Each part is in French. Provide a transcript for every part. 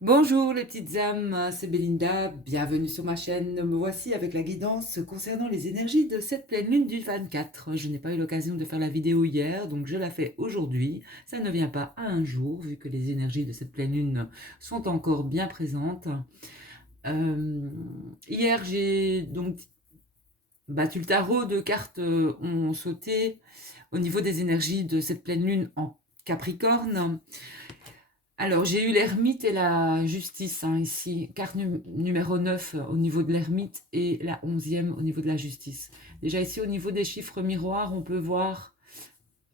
Bonjour les petites âmes, c'est Belinda, bienvenue sur ma chaîne. Me voici avec la guidance concernant les énergies de cette pleine lune du 24. Je n'ai pas eu l'occasion de faire la vidéo hier, donc je la fais aujourd'hui. Ça ne vient pas à un jour, vu que les énergies de cette pleine lune sont encore bien présentes. Euh, Hier, j'ai donc battu le tarot, deux cartes ont sauté au niveau des énergies de cette pleine lune en Capricorne. Alors, j'ai eu l'ermite et la justice ici. Carte numéro 9 au niveau de l'ermite et la 11e au niveau de la justice. Déjà ici, au niveau des chiffres miroirs, on peut voir...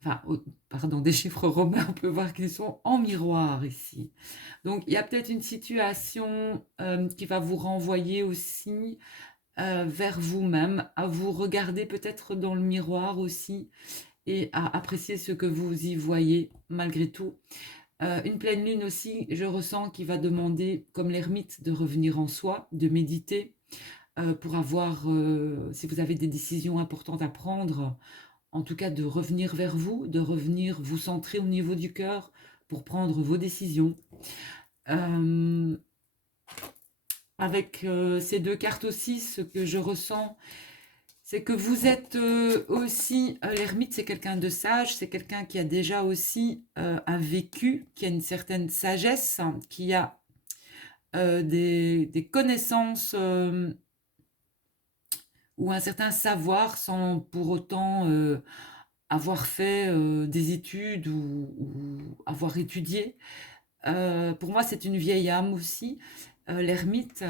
Enfin, pardon, des chiffres romains, on peut voir qu'ils sont en miroir ici. Donc, il y a peut-être une situation qui va vous renvoyer aussi vers vous-même, à vous regarder peut-être dans le miroir aussi et à apprécier ce que vous y voyez malgré tout. Une pleine lune aussi, je ressens qu'il va demander, comme l'ermite, de revenir en soi, de méditer, pour avoir, si vous avez des décisions importantes à prendre, en tout cas de revenir vers vous, de revenir vous centrer au niveau du cœur pour prendre vos décisions. Euh, Avec ces deux cartes aussi, ce que je ressens, c'est que vous êtes aussi, l'ermite, c'est quelqu'un de sage, c'est quelqu'un qui a déjà aussi un vécu, qui a une certaine sagesse, qui a des connaissances ou un certain savoir sans pour autant avoir fait des études ou avoir étudié. Pour moi, c'est une vieille âme aussi, l'ermite.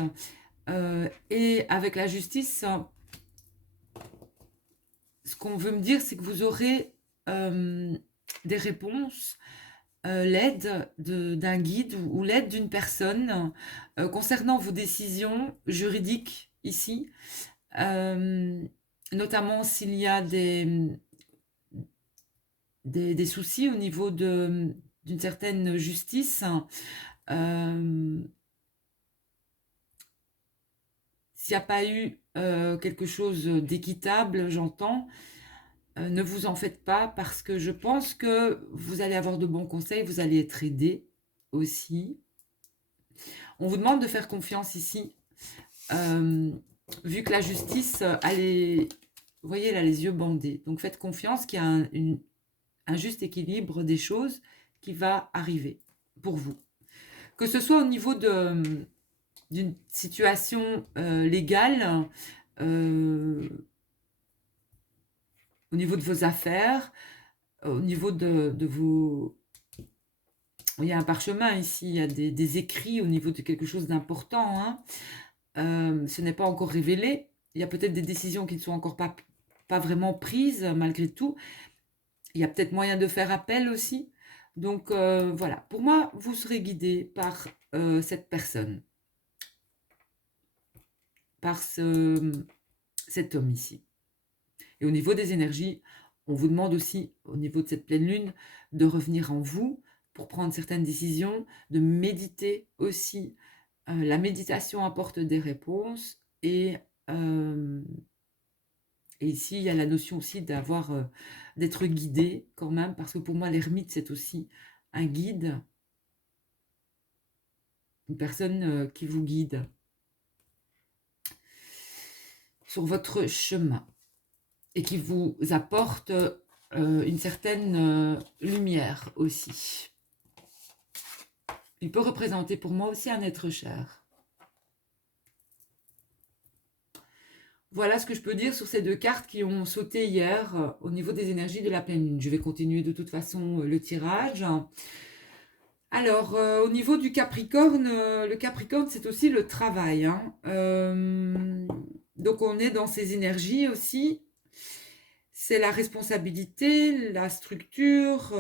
Et avec la justice, ce qu'on veut me dire, c'est que vous aurez des réponses, l'aide d'un guide ou l'aide d'une personne concernant vos décisions juridiques ici, euh, notamment s'il y a des soucis au niveau d'une certaine justice. euh, S'il n'y a pas eu quelque chose d'équitable, j'entends, ne vous en faites pas parce que je pense que vous allez avoir de bons conseils, vous allez être aidé aussi. On vous demande de faire confiance ici, euh, vu que la justice, vous voyez, elle a les yeux bandés. Donc faites confiance qu'il y a un juste équilibre des choses qui va arriver pour vous. Que ce soit au niveau d'une situation légale, euh, au niveau de vos affaires, au niveau de vos... Il y a un parchemin ici, il y a des écrits au niveau de quelque chose d'important. Ce n'est pas encore révélé. Il y a peut-être des décisions qui ne sont encore pas vraiment prises malgré tout. Il y a peut-être moyen de faire appel aussi. Donc voilà, pour moi, vous serez guidé par cette personne, par cet homme ici. Et au niveau des énergies, on vous demande aussi, au niveau de cette pleine lune, de revenir en vous pour prendre certaines décisions, de méditer aussi. La méditation apporte des réponses euh, et ici, il y a la notion aussi d'être guidé quand même, parce que pour moi, l'ermite, c'est aussi un guide, une personne qui vous guide sur votre chemin et qui vous apporte une certaine lumière aussi. Il peut représenter pour moi aussi un être cher. Voilà ce que je peux dire sur ces deux cartes qui ont sauté hier au niveau des énergies de la pleine lune. Je vais continuer de toute façon le tirage. Alors, au niveau du Capricorne, le Capricorne, c'est aussi le travail. Donc, on est dans ces énergies aussi. C'est la responsabilité, la structure.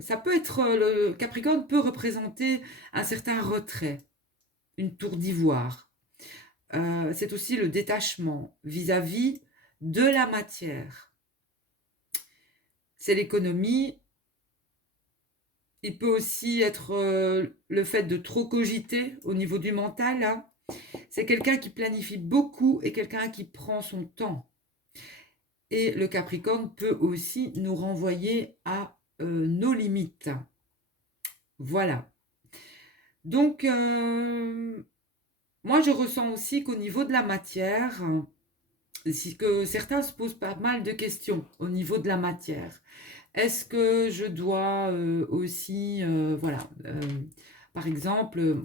Ça peut être, le Capricorne peut représenter un certain retrait, une tour d'ivoire. C'est aussi le détachement vis-à-vis de la matière. C'est l'économie. Il peut aussi être le fait de trop cogiter au niveau du mental. C'est quelqu'un qui planifie beaucoup et quelqu'un qui prend son temps. Et le Capricorne peut aussi nous renvoyer à nos limites. Voilà. Donc, moi, je ressens aussi qu'au niveau de la matière, que certains se posent pas mal de questions au niveau de la matière. Est-ce que je dois aussi, voilà, par exemple,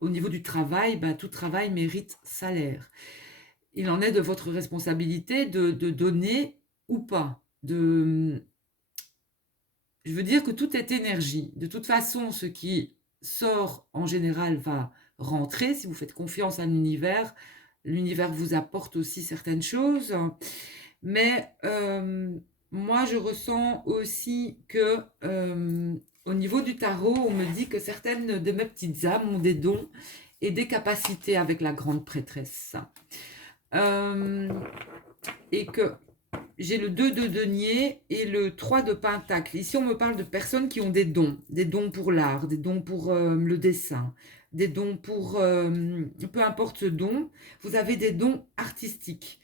au niveau du travail, ben, tout travail mérite salaire. Il en est de votre responsabilité de donner ou pas. Je veux dire que tout est énergie. De toute façon, ce qui sort en général va rentrer. Si vous faites confiance à l'univers vous apporte aussi certaines choses. Mais moi, je ressens aussi que au niveau du tarot, on me dit que certaines de mes petites âmes ont des dons et des capacités avec la grande prêtresse. Euh, et que j'ai le 2 de denier et le 3 de pentacle. Ici, on me parle de personnes qui ont des dons pour l'art, des dons pour le dessin, des dons pour... peu importe ce don, vous avez des dons artistiques.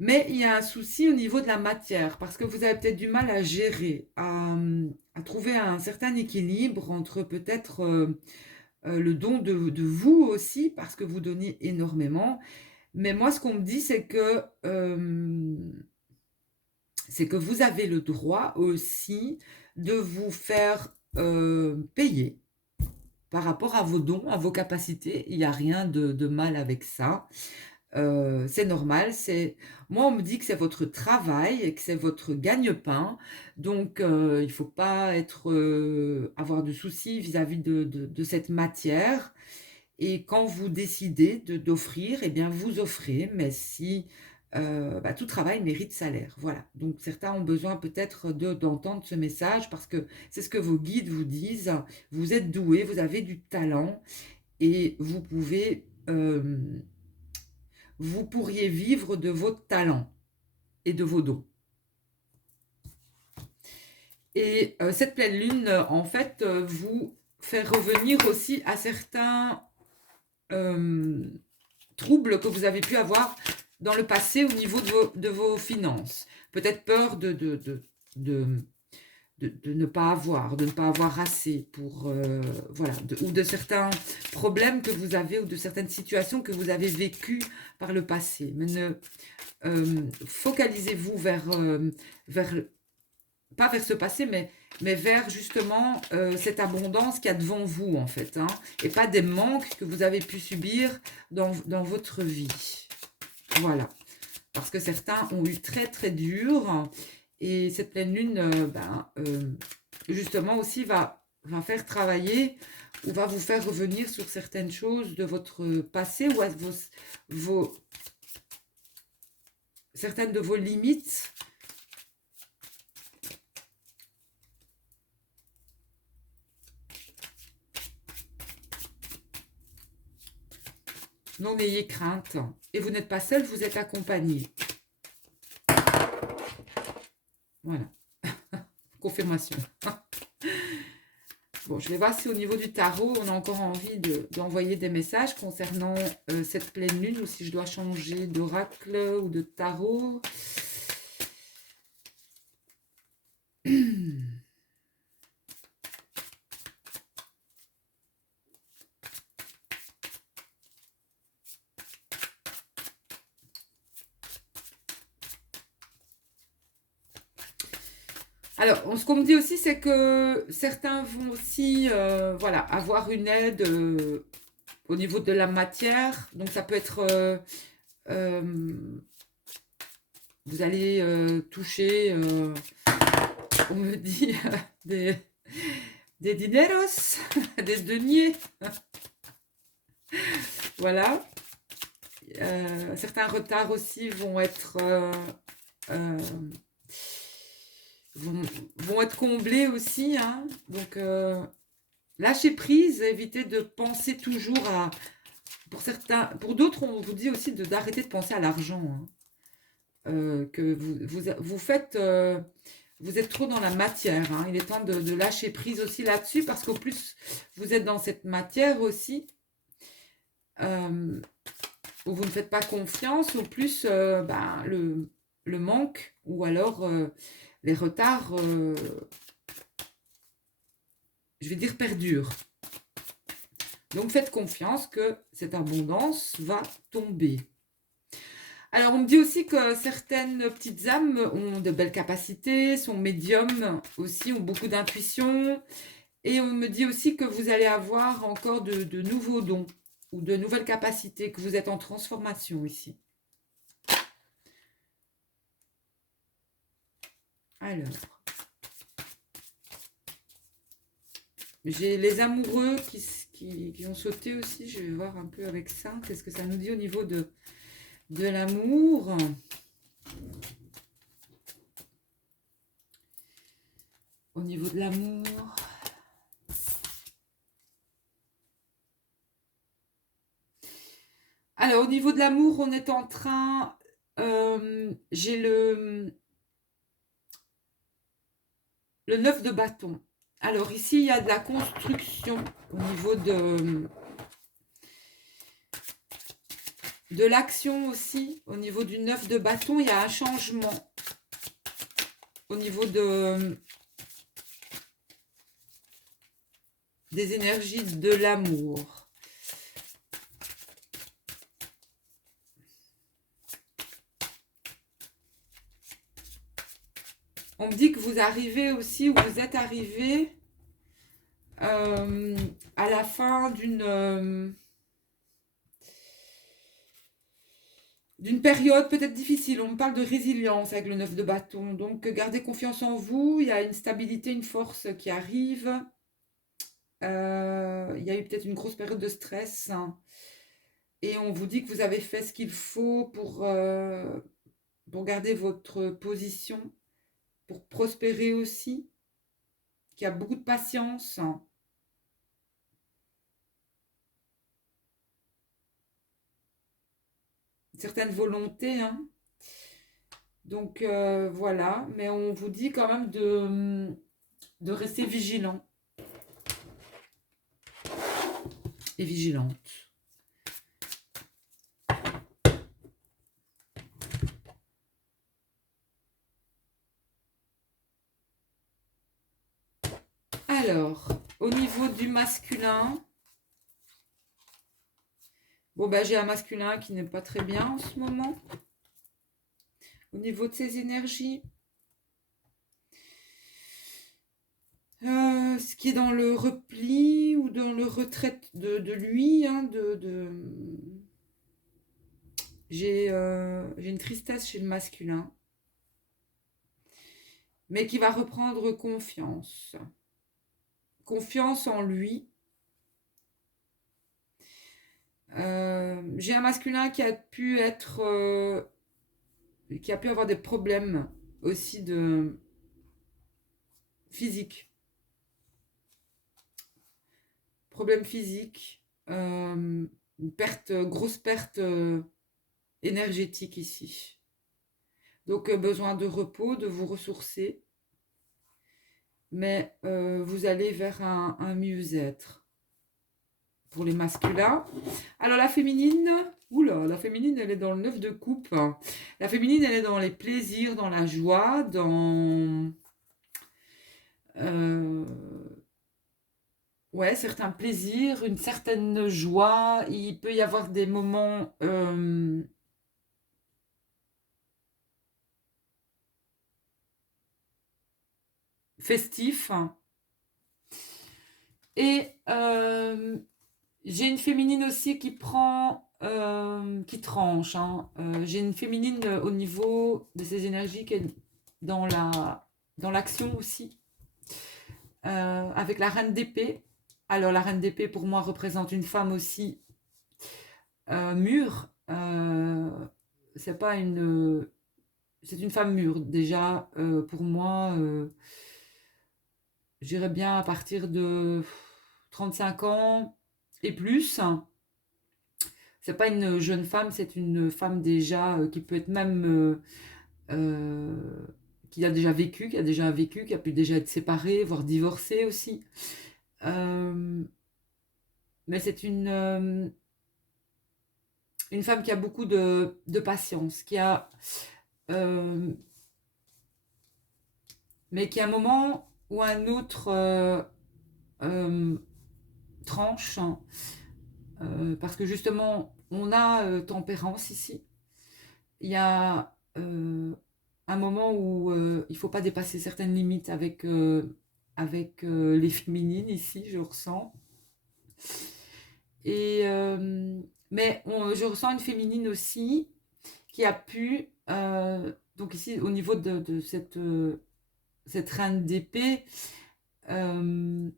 Mais il y a un souci au niveau de la matière, parce que vous avez peut-être du mal à gérer, à trouver un certain équilibre entre peut-être le don de vous aussi, parce que vous donnez énormément. Mais moi, ce qu'on me dit, c'est que vous avez le droit aussi de vous faire payer par rapport à vos dons, à vos capacités. Il n'y a rien de mal avec ça. C'est normal. Moi, on me dit que c'est votre travail et que c'est votre gagne-pain. Donc, il ne faut pas avoir de soucis vis-à-vis de cette matière. Et quand vous décidez d'offrir, eh bien, vous offrez. Mais si tout travail mérite salaire. Voilà. Donc, certains ont besoin peut-être d'entendre ce message parce que c'est ce que vos guides vous disent. Vous êtes doué, vous avez du talent et vous pourriez vivre de vos talents et de vos dons. Et cette pleine lune, en fait, vous fait revenir aussi à certains troubles que vous avez pu avoir dans le passé au niveau de vos finances. Peut-être peur de ne pas avoir assez pour, voilà, ou de certains problèmes que vous avez ou de certaines situations que vous avez vécues par le passé. Mais focalisez-vous vers, pas vers ce passé, mais vers justement cette abondance qu'il y a devant vous, en fait, hein, et pas des manques que vous avez pu subir dans votre vie. Voilà. Parce que certains ont eu très, très dur. Et cette pleine lune, justement aussi, va faire travailler ou va vous faire revenir sur certaines choses de votre passé ou à certaines de vos limites. Non, n'ayez crainte. Et vous n'êtes pas seul, vous êtes accompagné. Voilà. Confirmation. Bon, je vais voir si au niveau du tarot, on a encore envie d'envoyer des messages concernant cette pleine lune ou si je dois changer d'oracle ou de tarot. Alors, ce qu'on me dit aussi, c'est que certains vont aussi voilà, avoir une aide au niveau de la matière. Donc, ça peut être... vous allez toucher, on me dit, des dineros, des deniers. Voilà. Certains retards aussi vont être... vont être comblés aussi, hein. Donc, lâchez prise, évitez de penser toujours à... Pour d'autres, on vous dit aussi d'arrêter de penser à l'argent, hein. Que vous faites... vous êtes trop dans la matière, hein. Il est temps de lâcher prise aussi là-dessus parce qu'au plus vous êtes dans cette matière aussi, où vous ne faites pas confiance, au plus le manque ou alors les retards, je vais dire, perdurent. Donc faites confiance que cette abondance va tomber. Alors on me dit aussi que certaines petites âmes ont de belles capacités, sont médiums aussi, ont beaucoup d'intuition. Et on me dit aussi que vous allez avoir encore de nouveaux dons ou de nouvelles capacités, que vous êtes en transformation ici. Alors, j'ai les amoureux qui ont sauté aussi. Je vais voir un peu avec ça. Qu'est-ce que ça nous dit au niveau de l'amour? Au niveau de l'amour. Alors, au niveau de l'amour, on est en train... j'ai le 9 de bâton. Alors, ici, il y a de la construction au niveau de l'action aussi. Au niveau du 9 de bâton, il y a un changement. Au niveau des énergies de l'amour. On me dit que vous arrivez aussi, ou vous êtes arrivé à la fin d'une période peut-être difficile. On me parle de résilience avec le 9 de bâton. Donc, gardez confiance en vous. Il y a une stabilité, une force qui arrive. Il y a eu peut-être une grosse période de stress. Et on vous dit que vous avez fait ce qu'il faut pour garder votre position, pour prospérer aussi, qu'il y a beaucoup de patience. Une certaine volonté. Donc voilà, mais on vous dit quand même de rester vigilant et vigilante. Alors, au niveau du masculin, bon ben j'ai un masculin qui n'est pas très bien en ce moment. Au niveau de ses énergies, ce qui est dans le repli ou dans le retrait de lui, j'ai une tristesse chez le masculin, mais qui va reprendre confiance. Confiance en lui. J'ai un masculin qui a pu avoir des problèmes aussi de physique. Problème physique, une grosse perte énergétique ici. Donc besoin de repos, de vous ressourcer. Mais vous allez vers un mieux-être. Pour les masculins. Alors la féminine, la féminine elle est dans le 9 de coupe. La féminine elle est dans les plaisirs, dans la joie, dans ouais, certains plaisirs, une certaine joie. Il peut y avoir des moments festifs. Et j'ai une féminine aussi qui qui tranche. J'ai une féminine au niveau de ses énergies qui est dans l'action aussi. Avec la reine d'épée. Alors la reine d'épée pour moi représente une femme aussi mûre. C'est pas une... C'est une femme mûre déjà. Pour moi, j'irais bien à partir de 35 ans et plus. C'est pas une jeune femme, c'est une femme déjà qui peut être même qui a déjà vécu, qui a pu déjà être séparée, voire divorcée aussi. Mais c'est une femme qui a beaucoup de patience, mais qui à un moment ou un autre tranche parce que justement, on a tempérance ici. Il y a un moment où il ne faut pas dépasser certaines limites avec les féminines ici, je ressens. Et, mais je ressens une féminine aussi qui a pu, donc ici au niveau de cette reine d'épée, euh,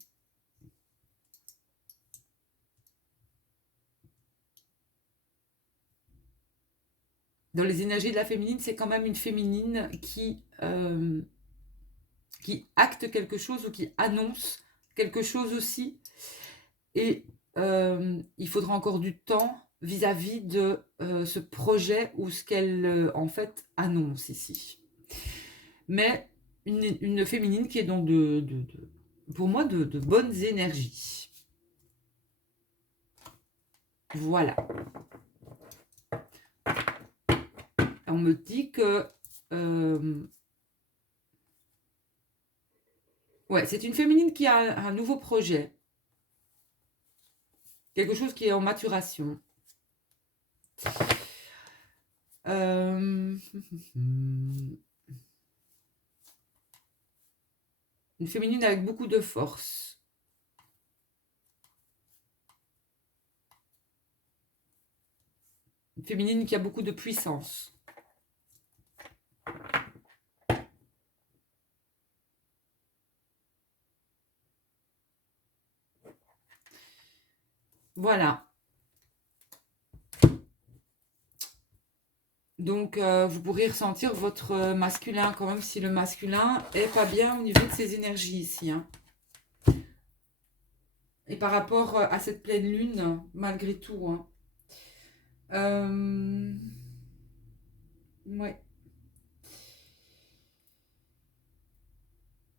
dans les énergies de la féminine, c'est quand même une féminine qui acte quelque chose ou qui annonce quelque chose aussi. Et il faudra encore du temps vis-à-vis de ce projet ou ce qu'elle en fait annonce ici. Mais une féminine qui est dans pour moi de bonnes énergies. Voilà. On me dit que ouais, c'est une féminine qui a un nouveau projet. Quelque chose qui est en maturation. Une féminine avec beaucoup de force. Une féminine qui a beaucoup de puissance. Voilà. Donc, vous pourrez ressentir votre masculin quand même si le masculin est pas bien au niveau de ses énergies ici. Hein. Et par rapport à cette pleine lune, malgré tout. Hein. Ouais.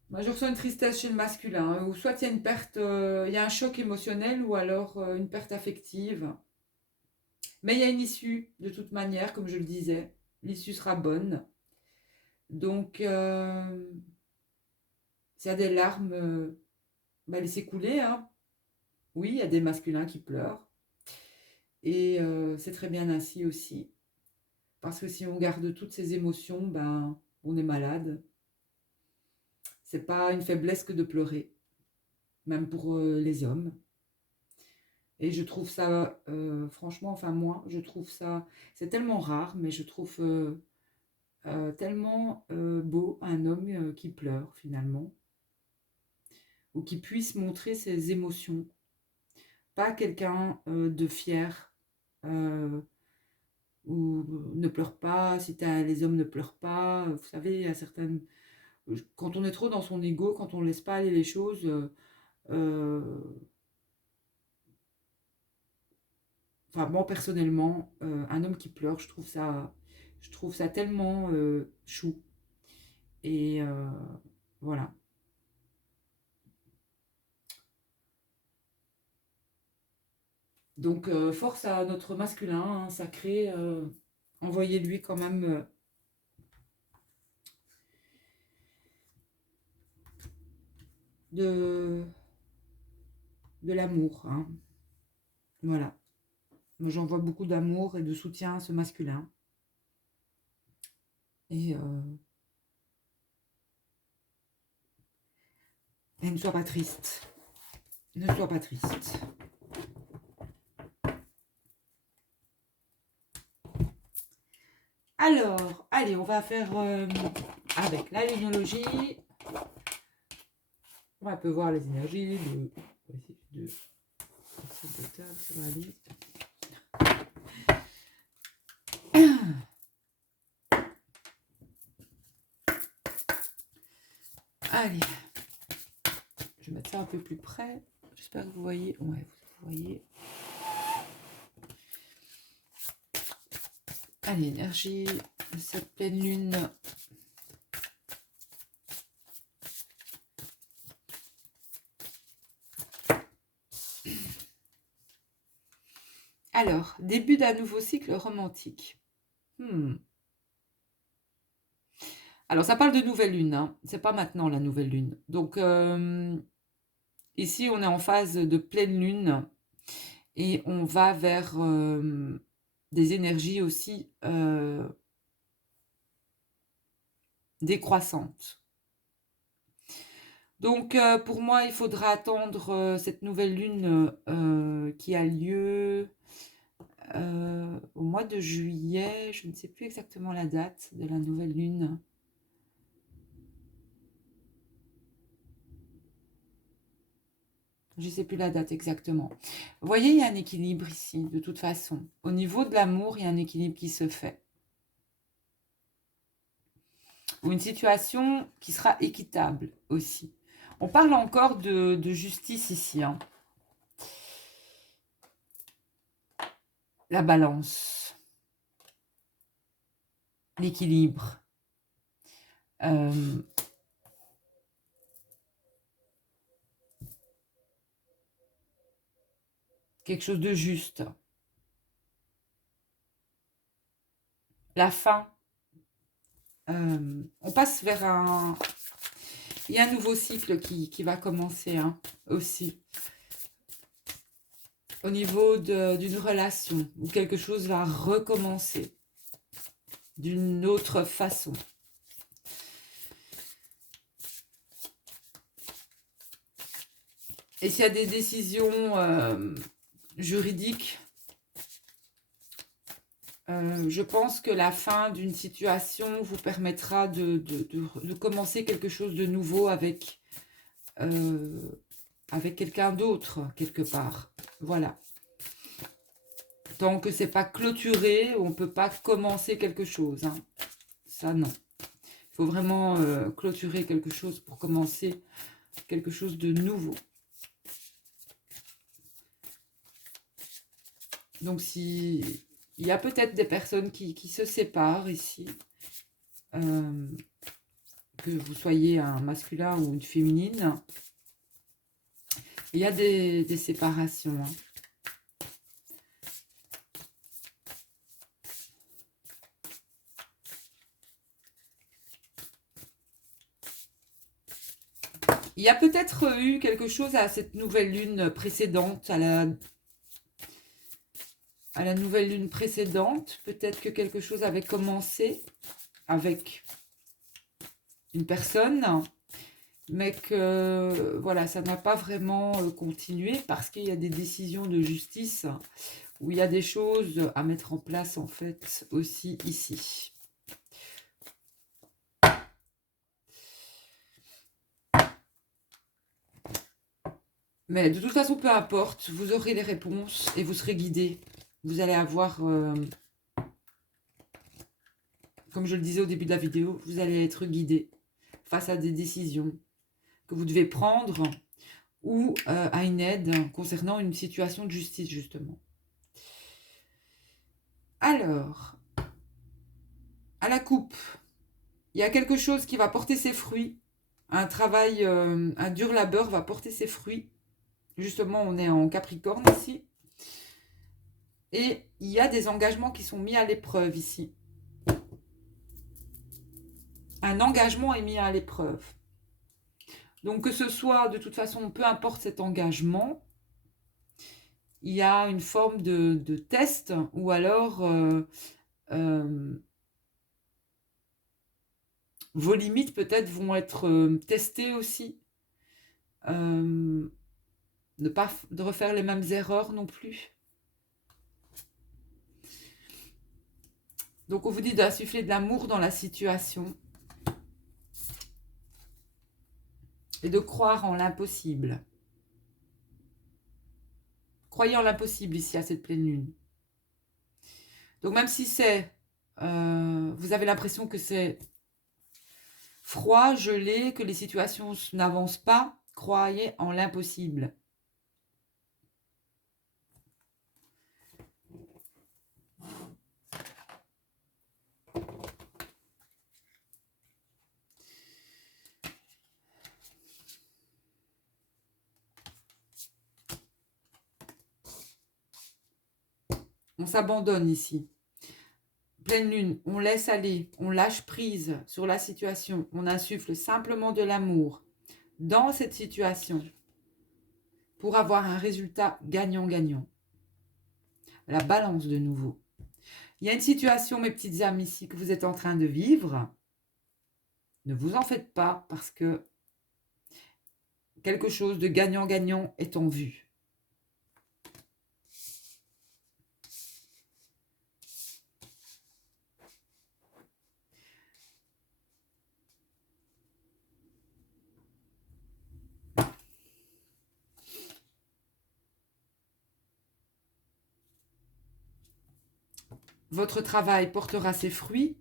Moi, je ressens une tristesse chez le masculin. Hein, ou soit il y a une perte, il y a un choc émotionnel ou alors une perte affective. Mais il y a une issue, de toute manière, comme je le disais. L'issue sera bonne. Donc, s'il y a des larmes, laissez couler. Hein. Oui, il y a des masculins qui pleurent. Et c'est très bien ainsi aussi. Parce que si on garde toutes ces émotions, ben, on est malade. C'est pas une faiblesse que de pleurer, même pour les hommes. Et je trouve ça, franchement, enfin moi, je trouve ça, c'est tellement rare, mais je trouve tellement beau un homme qui pleure finalement, ou qui puisse montrer ses émotions. Pas quelqu'un de fier, ou ne pleure pas, si les hommes ne pleurent pas. Vous savez, il y a certaines... Quand on est trop dans son ego, quand on ne laisse pas aller les choses, enfin moi personnellement, un homme qui pleure, je trouve ça tellement chou. Et voilà. Donc force à notre masculin hein, sacré, envoyez-lui quand même de l'amour. Hein. Voilà. Moi j'envoie beaucoup d'amour et de soutien à ce masculin. Et ne sois pas triste. Ne sois pas triste. Alors, allez, on va faire avec la luminologie. On va un peu voir les énergies de cette table sur la liste. Allez, je vais mettre ça un peu plus près. J'espère que vous voyez. Ouais, vous voyez. Allez, énergie de cette pleine lune. Alors, début d'un nouveau cycle romantique. Alors, ça parle de nouvelle lune, hein. C'est pas maintenant la nouvelle lune. Donc, ici, on est en phase de pleine lune. Et on va vers des énergies aussi décroissantes. Donc, pour moi, il faudra attendre cette nouvelle lune qui a lieu au mois de juillet. Je ne sais plus exactement la date de la nouvelle lune. Je ne sais plus la date exactement. Vous voyez, il y a un équilibre ici, de toute façon. Au niveau de l'amour, il y a un équilibre qui se fait. Ou une situation qui sera équitable aussi. On parle encore de justice ici. Hein. La balance. L'équilibre. Quelque chose de juste. La fin. On passe vers un... Il y a un nouveau cycle qui va commencer hein, aussi. Au niveau d'une relation, où quelque chose va recommencer d'une autre façon. Et s'il y a des décisions juridiques, je pense que la fin d'une situation vous permettra de commencer quelque chose de nouveau avec quelqu'un d'autre, quelque part. Voilà. Tant que c'est pas clôturé, on ne peut pas commencer quelque chose. Hein. Ça, non. Il faut vraiment clôturer quelque chose pour commencer quelque chose de nouveau. Donc, si il y a peut-être des personnes qui se séparent ici, que vous soyez un masculin ou une féminine, il y a des séparations. Hein. Il y a peut-être eu quelque chose à cette nouvelle lune précédente, à la nouvelle lune précédente. Peut-être que quelque chose avait commencé avec une personne, mais que voilà, ça n'a pas vraiment continué parce qu'il y a des décisions de justice où il y a des choses à mettre en place en fait aussi ici. Mais de toute façon, peu importe, vous aurez les réponses et vous serez guidé. Vous allez avoir, comme je le disais au début de la vidéo, vous allez être guidé face à des décisions que vous devez prendre ou à une aide concernant une situation de justice, justement. Alors, à la coupe, il y a quelque chose qui va porter ses fruits. Un travail, un dur labeur va porter ses fruits. Justement, on est en Capricorne ici. Et il y a des engagements qui sont mis à l'épreuve ici. Un engagement est mis à l'épreuve. Donc, que ce soit, de toute façon, peu importe cet engagement, il y a une forme de test ou alors vos limites peut-être vont être testées aussi. Ne pas refaire les mêmes erreurs non plus. Donc, on vous dit d'insuffler de l'amour dans la situation et de croire en l'impossible. Croyez en l'impossible ici à cette pleine lune. Donc, même si c'est, vous avez l'impression que c'est froid, gelé, que les situations n'avancent pas, croyez en l'impossible. On s'abandonne ici. Pleine lune, on laisse aller, on lâche prise sur la situation, on insuffle simplement de l'amour dans cette situation pour avoir un résultat gagnant-gagnant. la balance de nouveau. Il y a une situation, mes petites âmes, ici, que vous êtes en train de vivre. Ne vous en faites pas, parce que quelque chose de gagnant-gagnant est en vue. Votre travail portera ses fruits.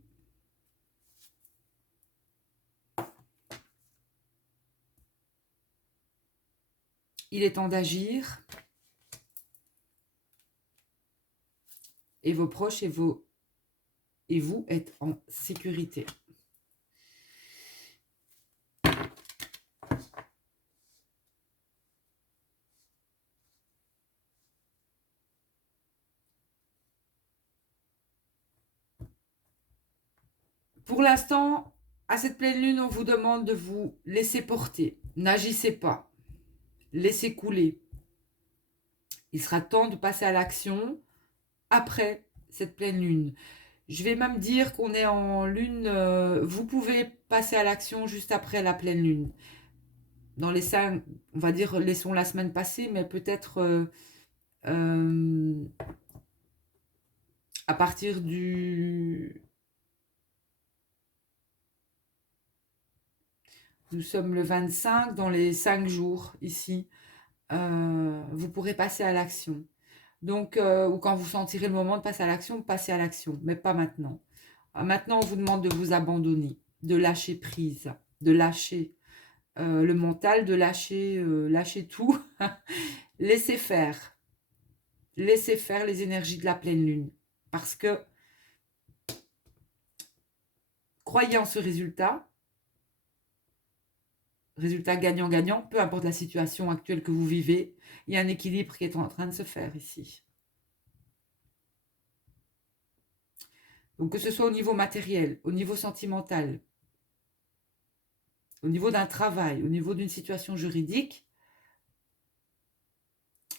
Il est temps d'agir. Et vos proches et vous êtes en sécurité. Pour l'instant, à cette pleine lune, on vous demande de vous laisser porter. N'agissez pas. Laissez couler. Il sera temps de passer à l'action après cette pleine lune. Je vais même dire qu'on est en lune. Vous pouvez passer à l'action juste après la pleine lune. Dans les 5, on va dire, laissons la semaine passée, mais peut-être à partir du... Nous sommes le 25, dans les 5 jours ici. Vous pourrez passer à l'action. Donc, ou quand vous sentirez le moment de passer à l'action, passez à l'action, mais pas maintenant. Maintenant, on vous demande de vous abandonner, de lâcher prise, de lâcher le mental, de lâcher tout. Laissez faire. Laissez faire les énergies de la pleine lune. Parce que croyez en ce résultat gagnant-gagnant, peu importe la situation actuelle que vous vivez, il y a un équilibre qui est en train de se faire ici. Donc que ce soit au niveau matériel, au niveau sentimental, au niveau d'un travail, au niveau d'une situation juridique,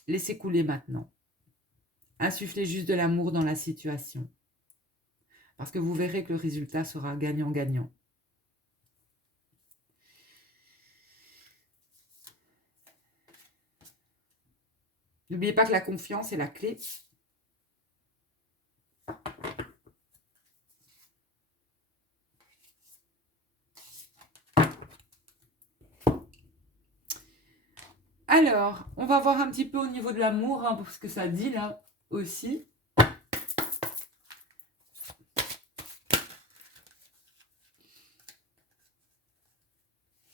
laissez couler maintenant. Insufflez juste de l'amour dans la situation. Parce que vous verrez que le résultat sera gagnant-gagnant. N'oubliez pas que la confiance est la clé. Alors, on va voir un petit peu au niveau de l'amour, hein, parce que ça dit là aussi.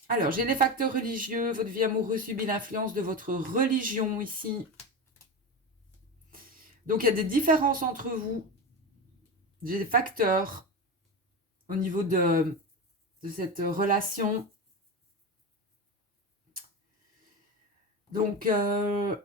Alors, j'ai les facteurs religieux. Votre vie amoureuse subit l'influence de votre religion ici. Donc, il y a des différences entre vous. J'ai des facteurs au niveau de cette relation. Donc,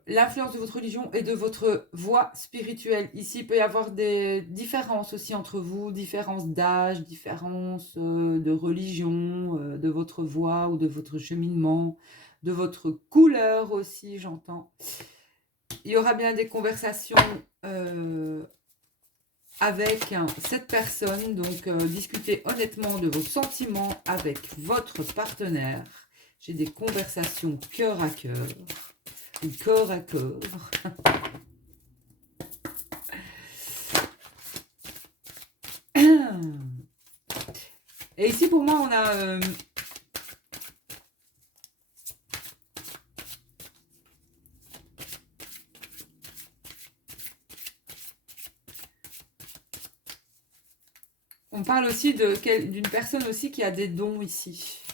l'influence de votre religion et de votre voie spirituelle. Ici, il peut y avoir des différences aussi entre vous, différences d'âge, différences de religion, de votre voie ou de votre cheminement, de votre couleur aussi, j'entends. Il y aura bien des conversations avec cette personne. Donc, discutez honnêtement de vos sentiments avec votre partenaire. J'ai des conversations cœur à cœur, ou corps à corps. Et ici, pour moi, on a... on parle aussi d'une personne aussi qui a des dons ici.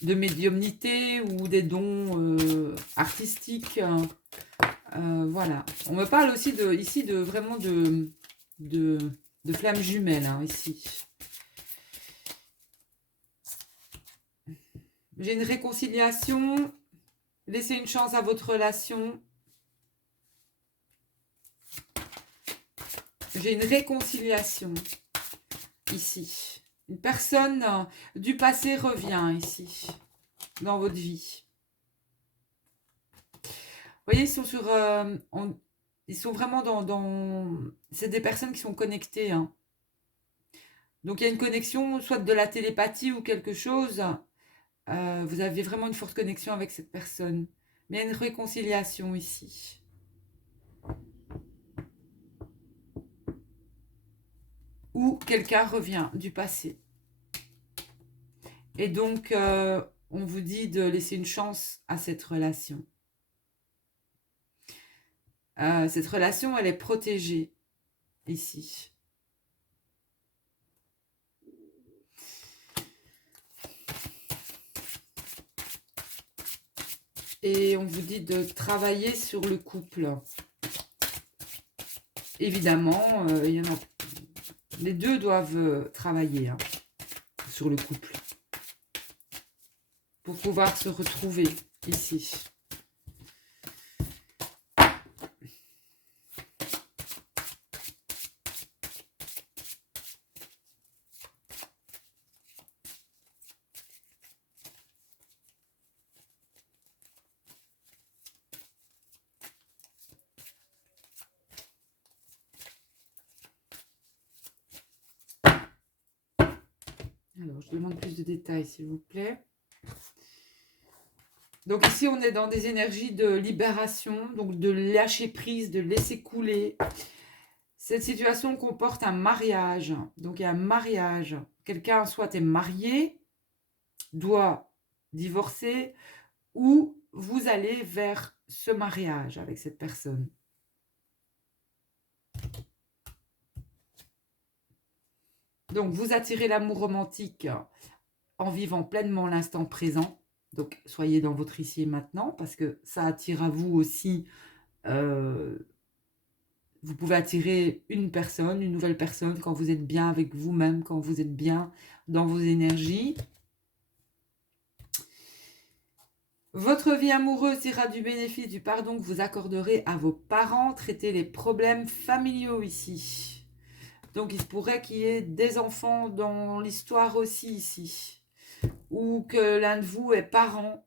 De médiumnité ou des dons artistiques. Voilà. On me parle aussi ici de vraiment de flammes jumelles, hein, ici. J'ai une réconciliation. Laissez une chance à votre relation. J'ai une réconciliation ici. Une personne du passé revient ici, dans votre vie. Vous voyez, ils sont sur... ils sont vraiment c'est des personnes qui sont connectées, hein. Donc il y a une connexion, soit de la télépathie ou quelque chose. Vous avez vraiment une forte connexion avec cette personne. Mais il y a une réconciliation ici. Ou quelqu'un revient du passé. Et donc, on vous dit de laisser une chance à cette relation. Cette relation, elle est protégée ici. Et on vous dit de travailler sur le couple. Évidemment, les deux doivent travailler, hein, sur le couple pour pouvoir se retrouver ici. Alors, je demande plus de détails, s'il vous plaît. Donc ici, on est dans des énergies de libération, donc de lâcher prise, de laisser couler. Cette situation comporte un mariage. Donc il y a un mariage. Quelqu'un soit est marié, doit divorcer, ou vous allez vers ce mariage avec cette personne. Donc vous attirez l'amour romantique en vivant pleinement l'instant présent. Donc soyez dans votre ici et maintenant, parce que ça attire à vous aussi. Vous pouvez attirer une personne, une nouvelle personne, quand vous êtes bien avec vous-même, quand vous êtes bien dans vos énergies. Votre vie amoureuse ira du bénéfice du pardon que vous accorderez à vos parents. Traitez les problèmes familiaux ici. Donc il se pourrait qu'il y ait des enfants dans l'histoire aussi ici. Ou que l'un de vous est parent.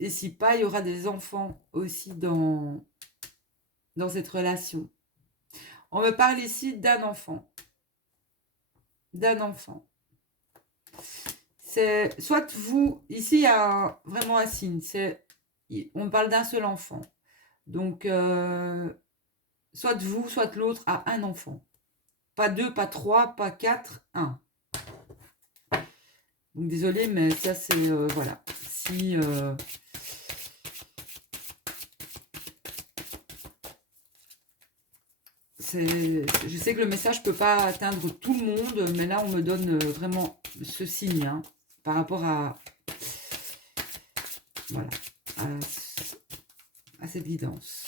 Et si pas, il y aura des enfants aussi dans cette relation. On me parle ici d'un enfant. D'un enfant. C'est soit vous, ici il y a vraiment un signe, on parle d'un seul enfant. Donc, soit vous, soit l'autre a un enfant. Pas deux, pas trois, pas quatre, un. Donc désolé, mais ça c'est, voilà. Si... je sais que le message ne peut pas atteindre tout le monde, mais là on me donne vraiment ce signe, hein, par rapport à, voilà, à cette guidance.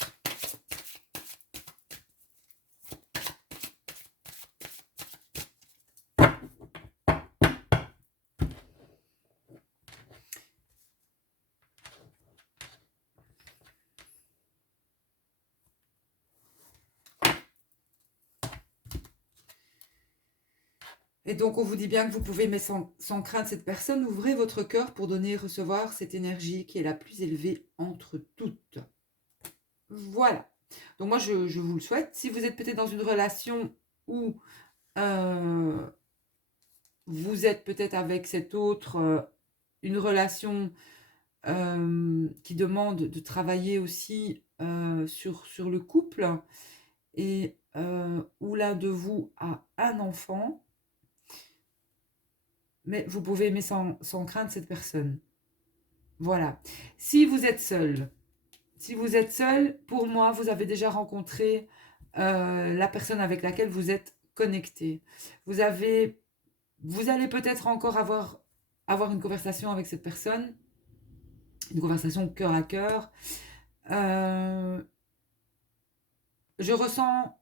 Et donc, on vous dit bien que vous pouvez, mais sans crainte cette personne, ouvrez votre cœur pour donner et recevoir cette énergie qui est la plus élevée entre toutes. Voilà. Donc, moi, je vous le souhaite. Si vous êtes peut-être dans une relation où vous êtes peut-être avec cet autre, une relation qui demande de travailler aussi sur le couple, et où l'un de vous a un enfant, mais vous pouvez aimer sans crainte cette personne. Voilà. Si vous êtes seul, pour moi, vous avez déjà rencontré la personne avec laquelle vous êtes connecté. Vous allez peut-être encore avoir une conversation avec cette personne, une conversation cœur à cœur. Je ressens,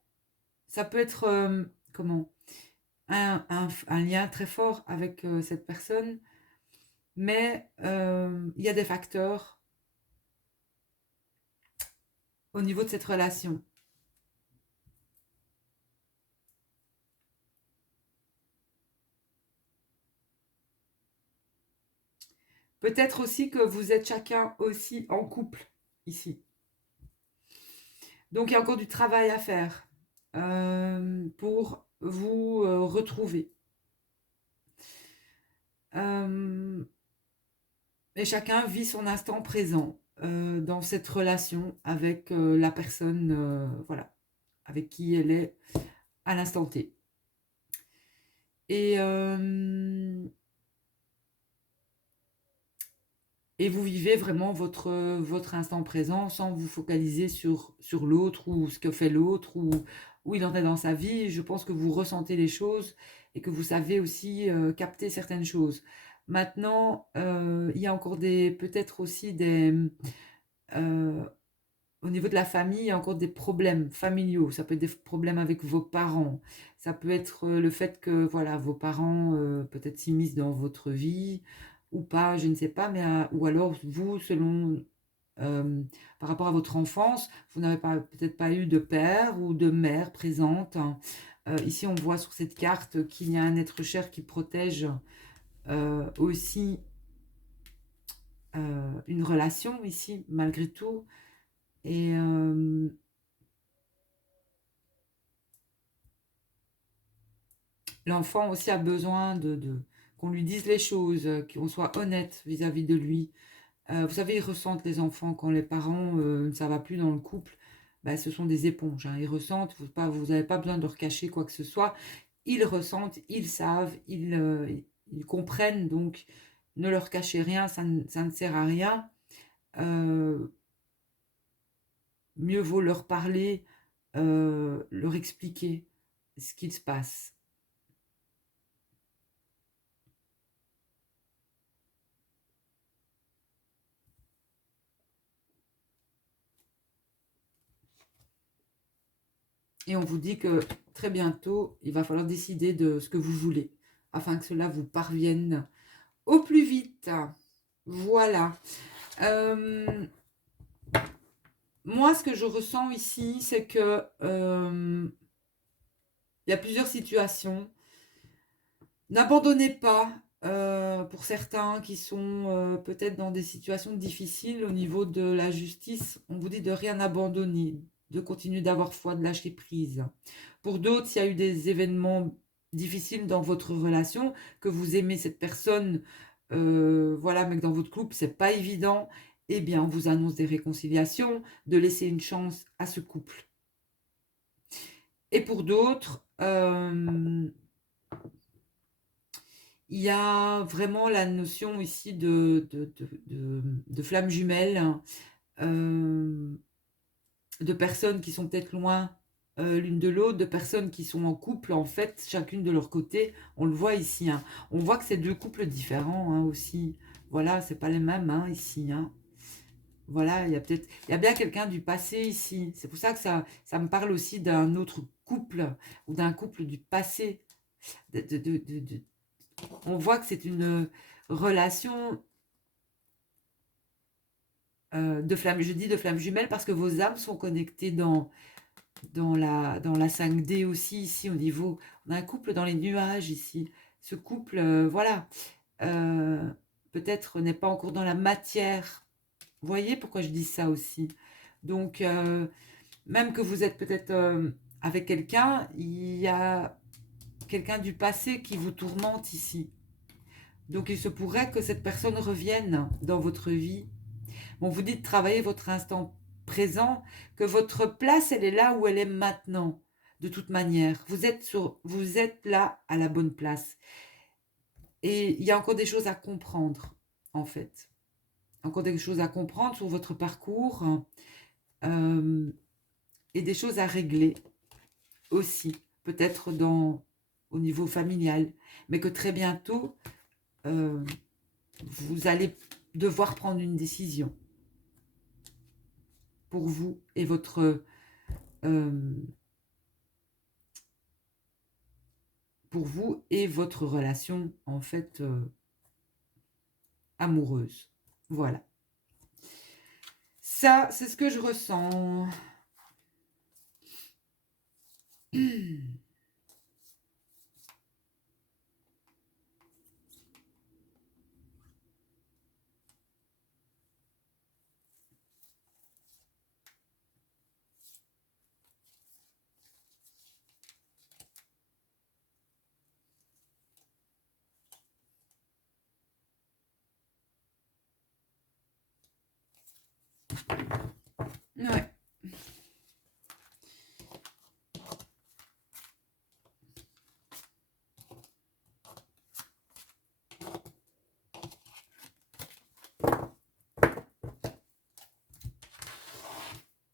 ça peut être, comment, un lien très fort avec cette personne, mais il y a des facteurs au niveau de cette relation. Peut-être aussi que vous êtes chacun aussi en couple ici. Donc, il y a encore du travail à faire pour vous retrouver. Et chacun vit son instant présent dans cette relation avec la personne voilà, avec qui elle est à l'instant T. Et vous vivez vraiment votre instant présent sans vous focaliser sur l'autre ou ce que fait l'autre ou où il en est dans sa vie. Je pense que vous ressentez les choses et que vous savez aussi capter certaines choses. Maintenant, il y a encore peut-être aussi euh, au niveau de la famille, il y a encore des problèmes familiaux. Ça peut être des problèmes avec vos parents. Ça peut être le fait que voilà, vos parents peut-être s'immiscent dans votre vie ou pas, je ne sais pas, mais ou alors vous, selon euh, par rapport à votre enfance, vous n'avez peut-être pas eu de père ou de mère présente. Ici, on voit sur cette carte qu'il y a un être cher qui protège aussi une relation ici, malgré tout. Et l'enfant aussi a besoin qu'on lui dise les choses, qu'on soit honnête vis-à-vis de lui. Vous savez, ils ressentent les enfants quand les parents ça va plus dans le couple. Ben, ce sont des éponges, hein. Ils ressentent, vous n'avez pas besoin de leur cacher quoi que ce soit. Ils ressentent, ils savent, ils comprennent, donc ne leur cachez rien, ça ne sert à rien. Euh, Mieux vaut leur parler, leur expliquer ce qu'il se passe. Et on vous dit que très bientôt, il va falloir décider de ce que vous voulez, afin que cela vous parvienne au plus vite. Voilà. Euh, Moi, ce que je ressens ici, c'est que il y a plusieurs situations. N'abandonnez pas, pour certains qui sont peut-être dans des situations difficiles au niveau de la justice, on vous dit de rien abandonner, de continuer d'avoir foi, de lâcher prise. Pour d'autres, il y a eu des événements difficiles dans votre relation, que vous aimez cette personne, voilà, mais que dans votre couple, c'est pas évident. Eh bien, on vous annonce des réconciliations, de laisser une chance à ce couple. Et pour d'autres, il y a vraiment la notion ici de flammes jumelles, hein, de personnes qui sont peut-être loin l'une de l'autre, de personnes qui sont en couple, en fait, chacune de leur côté. On le voit ici, hein. On voit que c'est deux couples différents hein, aussi. Voilà, c'est pas les mêmes hein, ici. Hein. Voilà, il y a bien quelqu'un du passé ici. C'est pour ça que ça me parle aussi d'un autre couple ou d'un couple du passé. De, de, de, de, de, on voit que c'est une relation de flammes. Je dis de flammes jumelles parce que vos âmes sont connectées dans la 5D aussi, ici, au niveau. On a un couple dans les nuages, ici. Ce couple, voilà, euh, peut-être n'est pas encore dans la matière. Vous voyez pourquoi je dis ça aussi. Donc, même que vous êtes peut-être avec quelqu'un, il y a quelqu'un du passé qui vous tourmente ici. Donc il se pourrait que cette personne revienne dans votre vie. Bon, vous dites travailler votre instant présent, que votre place, elle est là où elle est maintenant. De toute manière, vous êtes là à la bonne place. Et il y a encore des choses à comprendre, en fait. Encore des choses à comprendre sur votre parcours euh, et des choses à régler aussi, peut-être au niveau familial. Mais que très bientôt, euh, vous allez devoir prendre une décision pour vous et euh, votre relation en fait amoureuse. Voilà. Ça, c'est ce que je ressens. Ouais.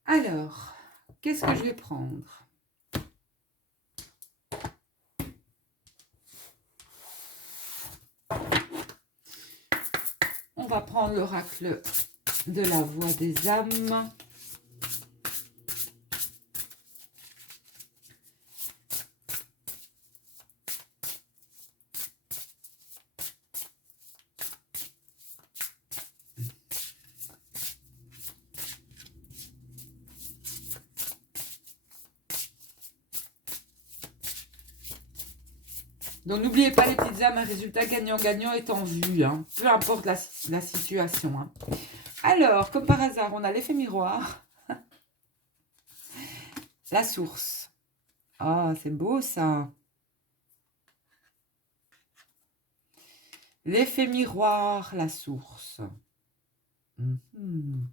Alors, qu'est-ce que je vais prendre? On va prendre l'oracle de la voix des âmes. Donc n'oubliez pas les petites âmes, un résultat gagnant-gagnant est en vue, hein, peu importe la situation. Hein. Alors, comme par hasard, on a l'effet miroir, la source. Ah, c'est beau ça. L'effet miroir, la source. Mhm.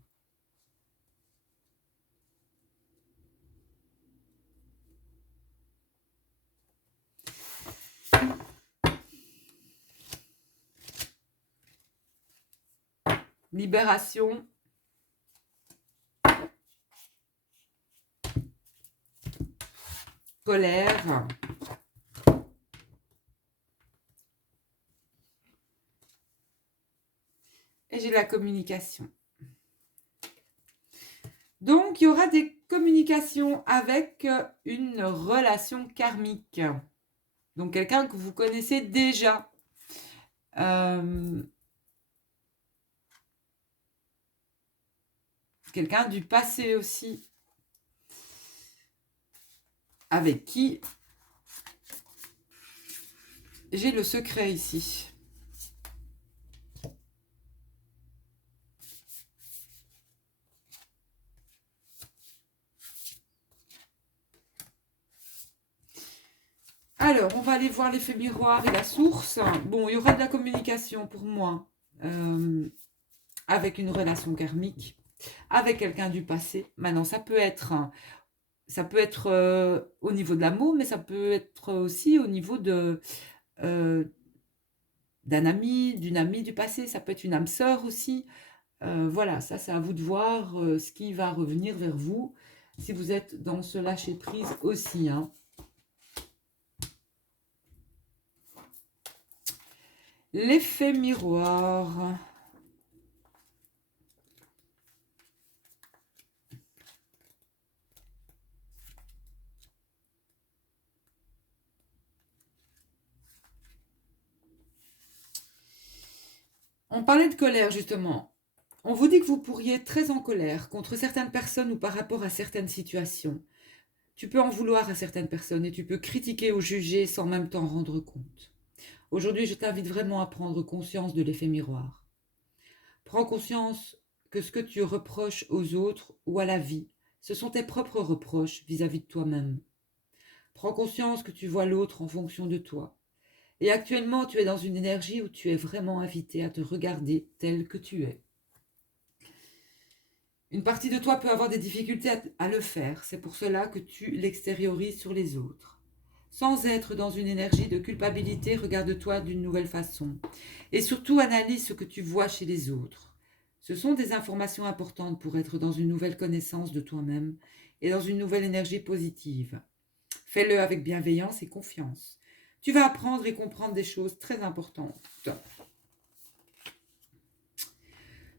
Libération. Colère. Et j'ai la communication. Donc, il y aura des communications avec une relation karmique. Donc, quelqu'un que vous connaissez déjà. Quelqu'un du passé aussi. Avec qui j'ai le secret ici. Alors, on va aller voir l'effet miroir et la source. Bon, il y aura de la communication pour moi avec une relation karmique, avec quelqu'un du passé. Maintenant, ça peut être au niveau de l'amour, mais ça peut être aussi au niveau d'un ami, d'une amie du passé. Ça peut être une âme sœur aussi. Voilà, ça c'est à vous de voir ce qui va revenir vers vous si vous êtes dans ce lâcher-prise aussi. Hein. L'effet miroir. On parlait de colère justement. On vous dit que vous pourriez être très en colère contre certaines personnes ou par rapport à certaines situations. Tu peux en vouloir à certaines personnes et tu peux critiquer ou juger sans même t'en rendre compte. Aujourd'hui, je t'invite vraiment à prendre conscience de l'effet miroir. Prends conscience que ce que tu reproches aux autres ou à la vie, ce sont tes propres reproches vis-à-vis de toi-même. Prends conscience que tu vois l'autre en fonction de toi. Et actuellement, tu es dans une énergie où tu es vraiment invité à te regarder tel que tu es. Une partie de toi peut avoir des difficultés à le faire. C'est pour cela que tu l'extériorises sur les autres. Sans être dans une énergie de culpabilité, regarde-toi d'une nouvelle façon. Et surtout, analyse ce que tu vois chez les autres. Ce sont des informations importantes pour être dans une nouvelle connaissance de toi-même et dans une nouvelle énergie positive. Fais-le avec bienveillance et confiance. Tu vas apprendre et comprendre des choses très importantes.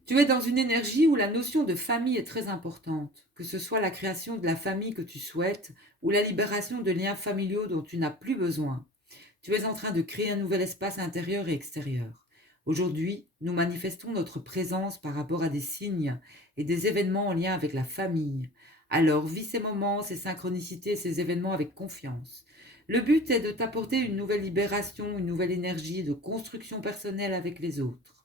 Tu es dans une énergie où la notion de famille est très importante, que ce soit la création de la famille que tu souhaites ou la libération de liens familiaux dont tu n'as plus besoin. Tu es en train de créer un nouvel espace intérieur et extérieur. Aujourd'hui, nous manifestons notre présence par rapport à des signes et des événements en lien avec la famille. Alors, vis ces moments, ces synchronicités, ces événements avec confiance. Le but est de t'apporter une nouvelle libération, une nouvelle énergie de construction personnelle avec les autres.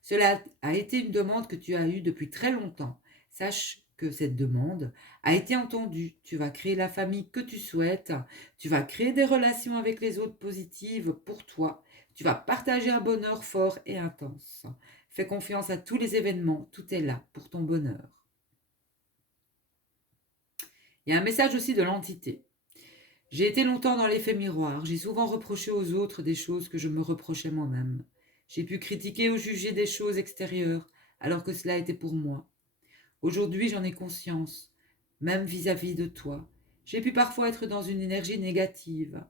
Cela a été une demande que tu as eue depuis très longtemps. Sache que cette demande a été entendue. Tu vas créer la famille que tu souhaites. Tu vas créer des relations avec les autres positives pour toi. Tu vas partager un bonheur fort et intense. Fais confiance à tous les événements, tout est là pour ton bonheur. Il y a un message aussi de l'entité. J'ai été longtemps dans l'effet miroir, j'ai souvent reproché aux autres des choses que je me reprochais moi-même. J'ai pu critiquer ou juger des choses extérieures, alors que cela était pour moi. Aujourd'hui, j'en ai conscience, même vis-à-vis de toi. J'ai pu parfois être dans une énergie négative.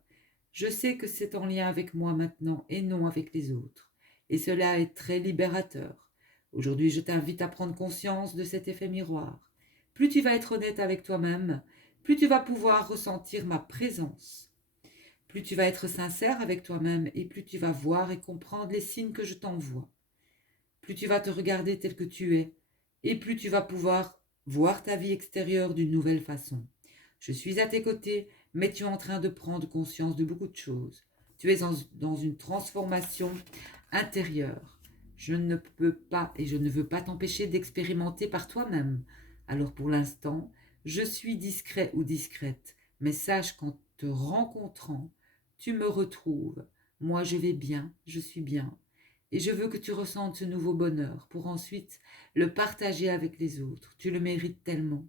Je sais que c'est en lien avec moi maintenant et non avec les autres. Et cela est très libérateur. Aujourd'hui, je t'invite à prendre conscience de cet effet miroir. Plus tu vas être honnête avec toi-même, plus tu vas pouvoir ressentir ma présence. Plus tu vas être sincère avec toi-même et plus tu vas voir et comprendre les signes que je t'envoie. Plus tu vas te regarder tel que tu es et plus tu vas pouvoir voir ta vie extérieure d'une nouvelle façon. Je suis à tes côtés, mais tu es en train de prendre conscience de beaucoup de choses. Tu es dans une transformation intérieure. Je ne peux pas et je ne veux pas t'empêcher d'expérimenter par toi-même. Alors pour l'instant, je suis discret ou discrète, mais sache qu'en te rencontrant, tu me retrouves. Moi, je vais bien, je suis bien. Et je veux que tu ressentes ce nouveau bonheur pour ensuite le partager avec les autres. Tu le mérites tellement.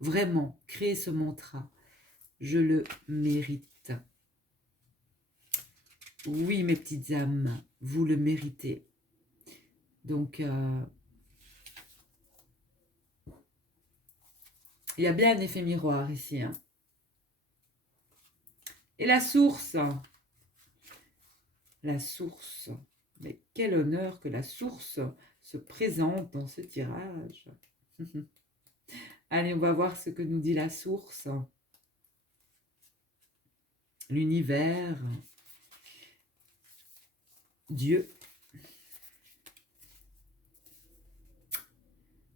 Vraiment, créer ce mantra. Je le mérite. Oui, mes petites âmes, vous le méritez. Donc, il y a bien un effet miroir ici. Hein. Et la source. La source. Mais quel honneur que la source se présente dans ce tirage. Allez, on va voir ce que nous dit la source. L'univers. Dieu.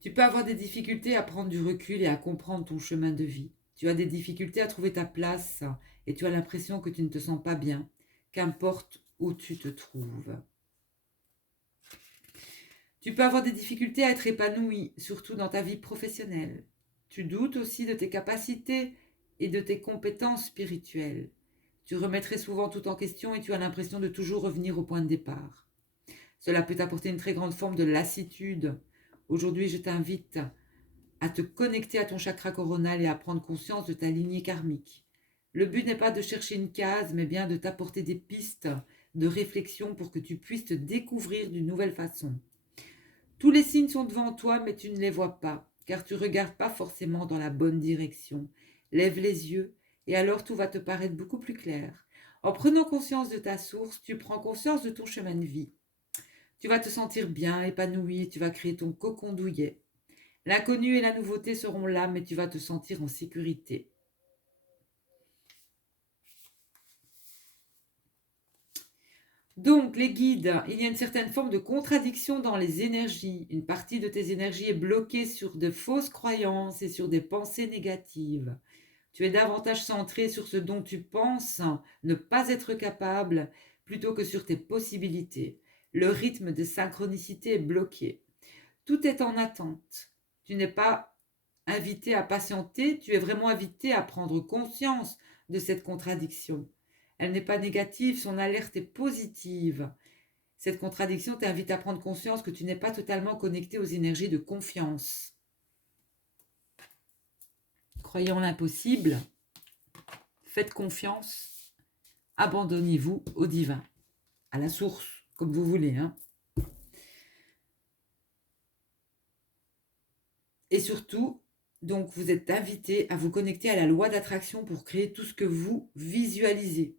Tu peux avoir des difficultés à prendre du recul et à comprendre ton chemin de vie. Tu as des difficultés à trouver ta place et tu as l'impression que tu ne te sens pas bien, qu'importe où tu te trouves. Tu peux avoir des difficultés à être épanoui, surtout dans ta vie professionnelle. Tu doutes aussi de tes capacités et de tes compétences spirituelles. Tu remets très souvent tout en question et tu as l'impression de toujours revenir au point de départ. Cela peut t'apporter une très grande forme de lassitude. Aujourd'hui, je t'invite à te connecter à ton chakra coronal et à prendre conscience de ta lignée karmique. Le but n'est pas de chercher une case, mais bien de t'apporter des pistes de réflexion pour que tu puisses te découvrir d'une nouvelle façon. Tous les signes sont devant toi, mais tu ne les vois pas, car tu ne regardes pas forcément dans la bonne direction. Lève les yeux, et alors tout va te paraître beaucoup plus clair. En prenant conscience de ta source, tu prends conscience de ton chemin de vie. Tu vas te sentir bien, épanoui, et tu vas créer ton cocon douillet. L'inconnu et la nouveauté seront là, mais tu vas te sentir en sécurité. Donc, les guides, il y a une certaine forme de contradiction dans les énergies. Une partie de tes énergies est bloquée sur de fausses croyances et sur des pensées négatives. Tu es davantage centré sur ce dont tu penses ne pas être capable plutôt que sur tes possibilités. Le rythme de synchronicité est bloqué. Tout est en attente. Tu n'es pas invité à patienter, tu es vraiment invité à prendre conscience de cette contradiction. Elle n'est pas négative, son alerte est positive. Cette contradiction t'invite à prendre conscience que tu n'es pas totalement connecté aux énergies de confiance. Croyant l'impossible, faites confiance, abandonnez-vous au divin, à la source, comme vous voulez. Hein. Et surtout, donc vous êtes invité à vous connecter à la loi d'attraction pour créer tout ce que vous visualisez.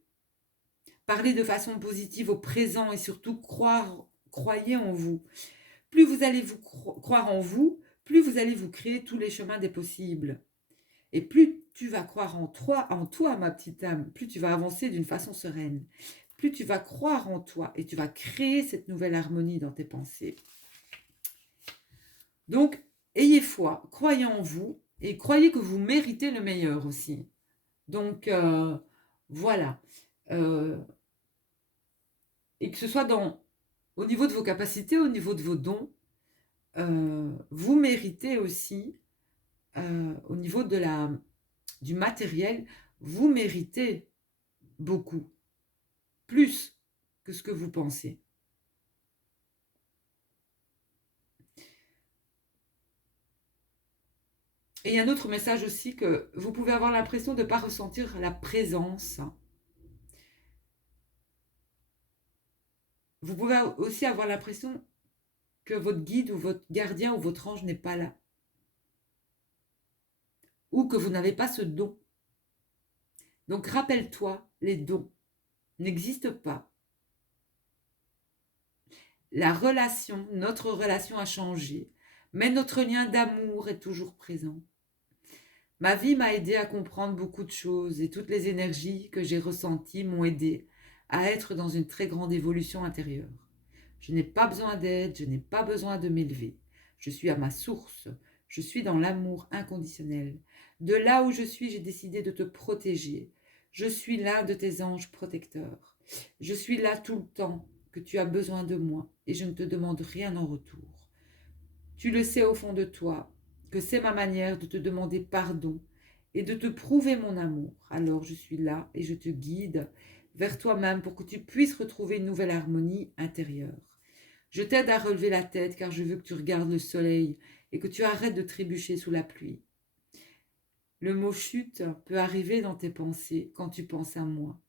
Parlez de façon positive au présent et surtout croyez en vous. Plus vous allez vous croire en vous, plus vous allez vous créer tous les chemins des possibles. Et plus tu vas croire en toi, ma petite âme, plus tu vas avancer d'une façon sereine. Plus tu vas croire en toi et tu vas créer cette nouvelle harmonie dans tes pensées. Donc, ayez foi, croyez en vous et croyez que vous méritez le meilleur aussi. Donc, voilà. Et que ce soit au niveau de vos capacités, au niveau de vos dons, vous méritez aussi, au niveau du matériel, vous méritez beaucoup, plus que ce que vous pensez. Et il y a un autre message aussi que vous pouvez avoir l'impression de ne pas ressentir la présence. Vous pouvez aussi avoir l'impression que votre guide ou votre gardien ou votre ange n'est pas là. Ou que vous n'avez pas ce don. Donc rappelle-toi, les dons n'existent pas. La relation, notre relation a changé, mais notre lien d'amour est toujours présent. Ma vie m'a aidé à comprendre beaucoup de choses et toutes les énergies que j'ai ressenties m'ont aidé à être dans une très grande évolution intérieure. Je n'ai pas besoin d'aide, je n'ai pas besoin de m'élever. Je suis à ma source, je suis dans l'amour inconditionnel. De là où je suis, j'ai décidé de te protéger. Je suis l'un de tes anges protecteurs. Je suis là tout le temps que tu as besoin de moi et je ne te demande rien en retour. Tu le sais au fond de toi, que c'est ma manière de te demander pardon et de te prouver mon amour. Alors je suis là et je te guide vers toi-même pour que tu puisses retrouver une nouvelle harmonie intérieure. Je t'aide à relever la tête car je veux que tu regardes le soleil et que tu arrêtes de trébucher sous la pluie. Le mot chute peut arriver dans tes pensées quand tu penses à moi.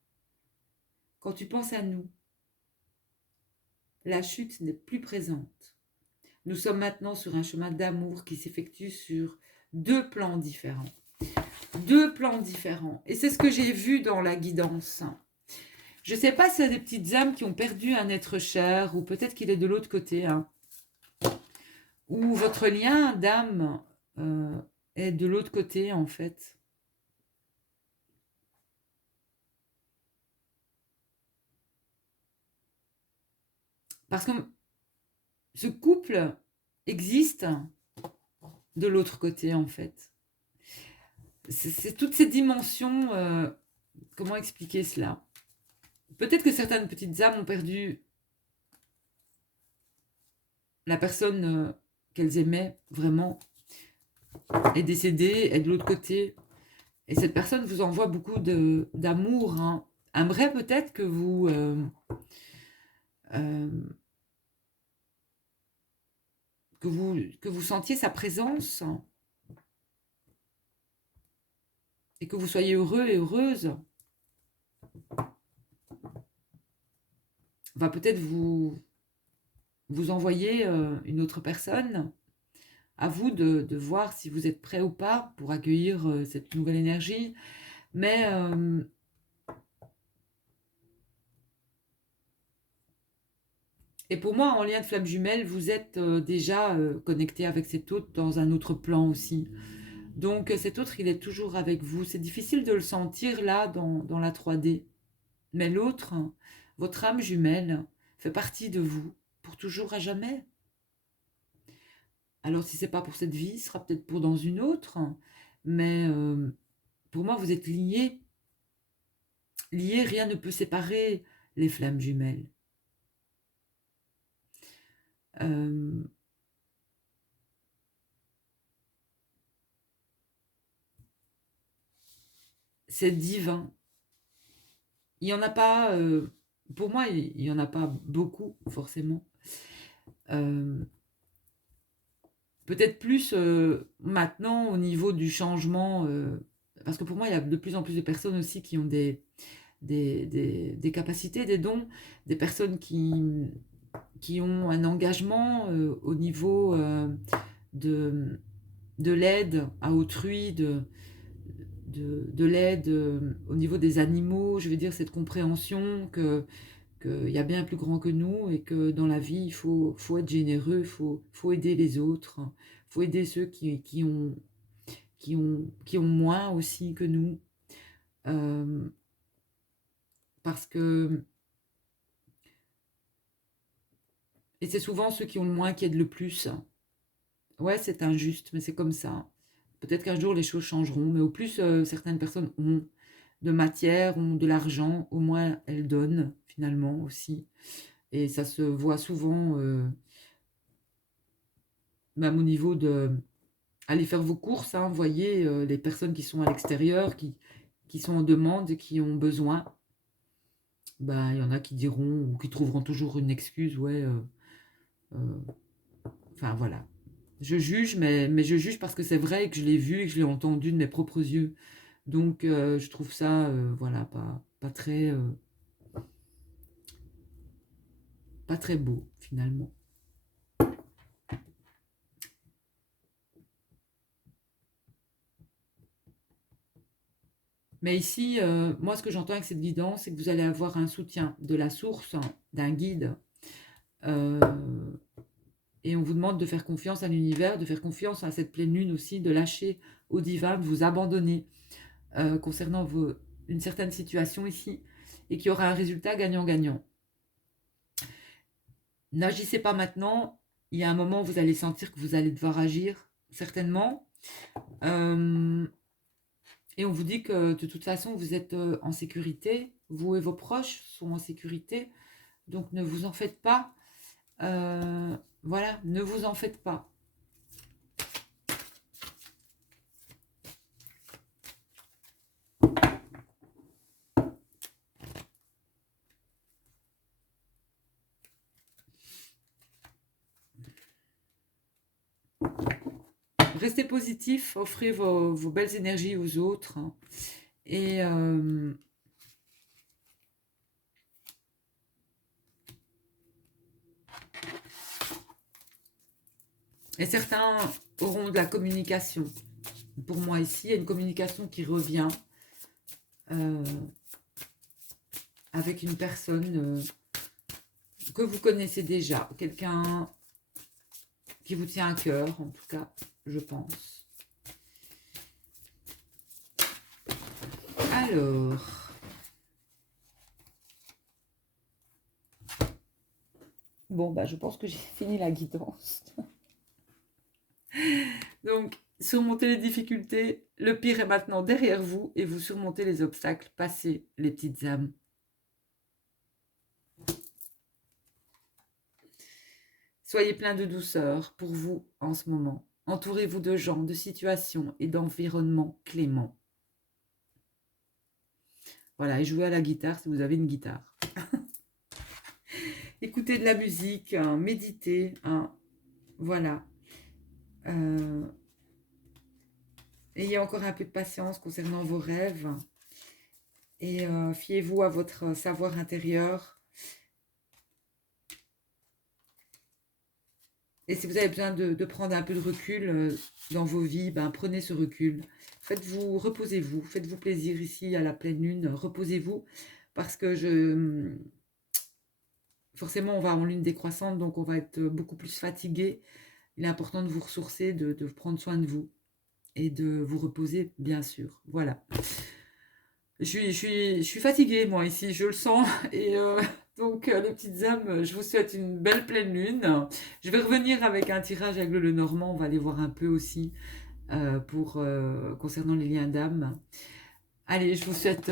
Quand tu penses à nous, la chute n'est plus présente. Nous sommes maintenant sur un chemin d'amour qui s'effectue sur deux plans différents. Deux plans différents. Et c'est ce que j'ai vu dans la guidance. Je ne sais pas s'il y a des petites âmes qui ont perdu un être cher, ou peut-être qu'il est de l'autre côté, hein, ou votre lien d'âme est de l'autre côté, en fait. Parce que ce couple existe de l'autre côté, en fait. C'est toutes ces dimensions. Comment expliquer cela? Peut-être que certaines petites âmes ont perdu la personne qu'elles aimaient vraiment, est décédée, est de l'autre côté. Et cette personne vous envoie beaucoup d'amour. Hein. Aimerait peut-être que euh, que vous sentiez sa présence et que vous soyez heureux et heureuse. Va peut-être vous envoyer une autre personne. À vous de voir si vous êtes prêt ou pas pour accueillir cette nouvelle énergie. Mais et pour moi, en lien de flamme jumelle, vous êtes déjà connecté avec cet autre dans un autre plan aussi. Donc cet autre, il est toujours avec vous. C'est difficile de le sentir là dans la 3D. Mais l'autre, votre âme jumelle, fait partie de vous pour toujours à jamais. Alors si c'est pas pour cette vie, ce sera peut-être pour dans une autre. Mais pour moi, vous êtes liés. Liés, rien ne peut séparer les flammes jumelles. C'est divin. Il n'y en a pas, pour moi, il n'y en a pas beaucoup, forcément. Peut-être plus maintenant au niveau du changement, parce que pour moi, il y a de plus en plus de personnes aussi qui ont des capacités, des dons, des personnes qui ont un engagement au niveau de l'aide à autrui, de l'aide au niveau des animaux, je veux dire cette compréhension qu'il y a bien plus grand que nous et que dans la vie, faut être généreux, faut aider les autres, faut aider ceux qui ont moins aussi que nous. Parce que... Et c'est souvent ceux qui ont le moins qui aident le plus. Ouais, c'est injuste, mais c'est comme ça. Peut-être qu'un jour les choses changeront, mais au plus certaines personnes ont de matière, ont de l'argent, au moins elles donnent finalement aussi. Et ça se voit souvent, même au niveau de... Allez faire vos courses, hein, vous voyez, les personnes qui sont à l'extérieur, qui sont en demande et qui ont besoin, ben, il y en a qui diront, ou qui trouveront toujours une excuse, ouais, enfin voilà. Je juge, mais je juge parce que c'est vrai et que je l'ai vu et que je l'ai entendu de mes propres yeux. Donc, je trouve ça, voilà, pas très beau, finalement. Mais ici, moi, ce que j'entends avec cette guidance, c'est que vous allez avoir un soutien de la source, hein, d'un guide. euh, et on vous demande de faire confiance à l'univers, de faire confiance à cette pleine lune aussi, de lâcher au divin, de vous abandonner concernant une certaine situation ici, et qu'il y aura un résultat gagnant-gagnant. N'agissez pas maintenant, il y a un moment où vous allez sentir que vous allez devoir agir, certainement. Et on vous dit que de toute façon, vous êtes en sécurité, vous et vos proches sont en sécurité, donc ne vous en faites pas. Voilà, ne vous en faites pas. Restez positif, offrez vos belles énergies aux autres. Hein. Et certains auront de la communication. Pour moi ici, il y a une communication qui revient avec une personne que vous connaissez déjà. Quelqu'un qui vous tient à cœur, en tout cas, je pense. Alors... Bon, bah, je pense que j'ai fini la guidance. Donc, surmontez les difficultés. Le pire est maintenant derrière vous et vous surmontez les obstacles. Passez les petites âmes. Soyez plein de douceur pour vous en ce moment. Entourez-vous de gens, de situations et d'environnements cléments. Voilà, et jouez à la guitare si vous avez une guitare. Écoutez de la musique, hein, méditez, hein, voilà. Ayez encore un peu de patience concernant vos rêves et fiez-vous à votre savoir intérieur. Et si vous avez besoin de prendre un peu de recul dans vos vies, ben, prenez ce recul. Faites-vous, reposez-vous, faites-vous plaisir ici à la pleine lune, reposez-vous parce que forcément on va en lune décroissante, donc on va être beaucoup plus fatigué. Il est important de vous ressourcer, de prendre soin de vous et de vous reposer, bien sûr. Voilà. Je suis fatiguée, moi, ici, je le sens. Et donc, les petites âmes, je vous souhaite une belle pleine lune. Je vais revenir avec un tirage avec le Lenormand. On va aller voir un peu aussi concernant les liens d'âme. Allez, je vous souhaite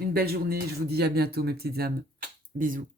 une belle journée. Je vous dis à bientôt, mes petites âmes. Bisous.